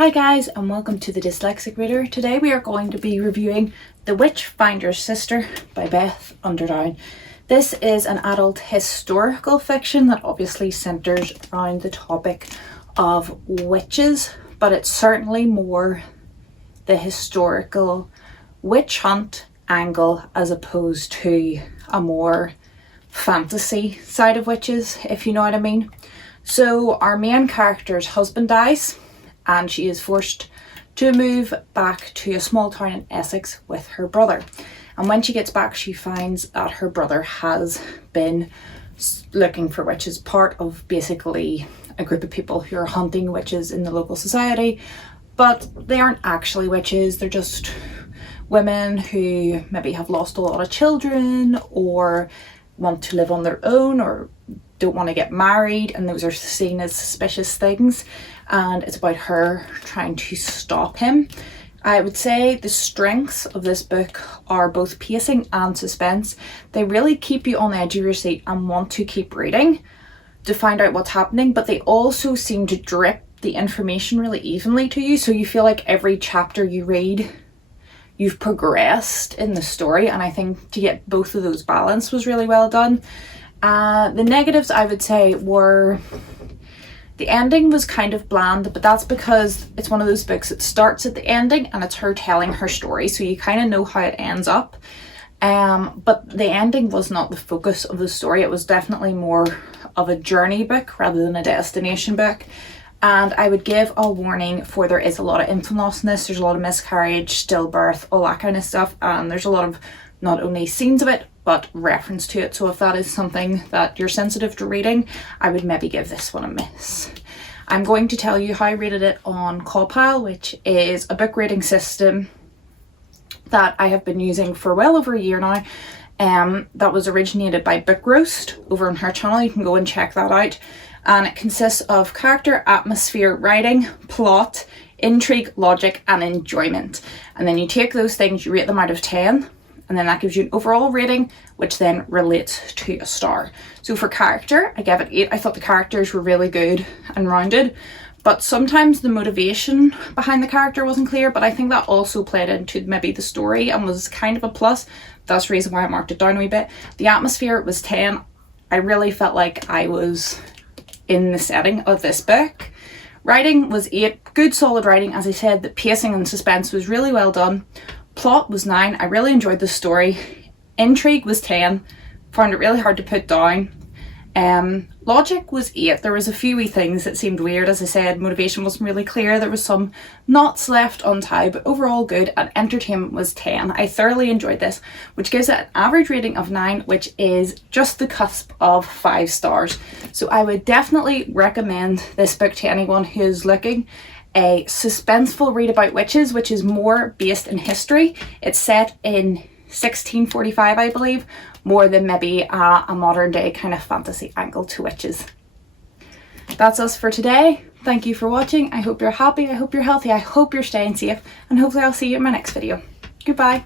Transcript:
Hi guys, and welcome to the Dyslexic Reader. Today we are going to be reviewing The Witchfinder's Sister by Beth, Underdown. This is an adult historical fiction that obviously centres around the topic of witches, but it's certainly more the historical witch hunt angle as opposed to a more fantasy side of witches, if you know what I mean. So our main character's husband dies, and she is forced to move back to a small town in Essex with her brother. And when she gets back, she finds that her brother has been looking for witches, part of basically a group of people who are hunting witches in the local society, but they aren't actually witches. They're just women who maybe have lost a lot of children or want to live on their own or don't want to get married, and those are seen as suspicious things. And it's about her trying to stop him. I would say the strengths of this book are both pacing and suspense. They really keep you on the edge of your seat and want to keep reading to find out what's happening, but they also seem to drip the information really evenly to you, so you feel like every chapter you read you've progressed in the story. And I think to get both of those balanced was really well done. The negatives, I would say, were the ending was kind of bland, but that's because it's one of those books that starts at the ending and it's her telling her story, so you kind of know how it ends up. But the ending was not the focus of the story. It was definitely more of a journey book rather than a destination book. And I would give a warning for there is a lot of infant loss in this. There's a lot of miscarriage, stillbirth, all that kind of stuff, and there's a lot of not only scenes of it but reference to it. So if that is something that you're sensitive to reading, I would maybe give this one a miss. I'm going to tell you how I rated it on Callpile, which is a book rating system that I have been using for well over a year now. That was originated by Book Roast over on her channel. You can go and check that out. And it consists of character, atmosphere, writing, plot, intrigue, logic, and enjoyment. And then you take those things, you rate them out of 10. And then that gives you an overall rating, which then relates to a star. So for character, I gave it 8. I thought the characters were really good and rounded, but sometimes the motivation behind the character wasn't clear, but I think that also played into maybe the story and was kind of a plus. That's the reason why I marked it down a wee bit. The atmosphere was 10. I really felt like I was in the setting of this book. Writing was 8. Good solid writing. As I said, the pacing and suspense was really well done. Plot was 9. I really enjoyed the story. Intrigue was 10. Found it really hard to put down. Logic was 8. There was a few wee things that seemed weird. As I said, motivation wasn't really clear. There was some knots left untied, but overall good. And entertainment was 10. I thoroughly enjoyed this, which gives it an average rating of 9, which is just the cusp of 5 stars. So I would definitely recommend this book to anyone who's looking a suspenseful read about witches, which is more based in history. It's set in 1645, I believe, more than maybe a modern day kind of fantasy angle to witches. That's us for today. Thank you for watching. I hope you're happy, I hope you're healthy, I hope you're staying safe, and hopefully I'll see you in my next video. Goodbye.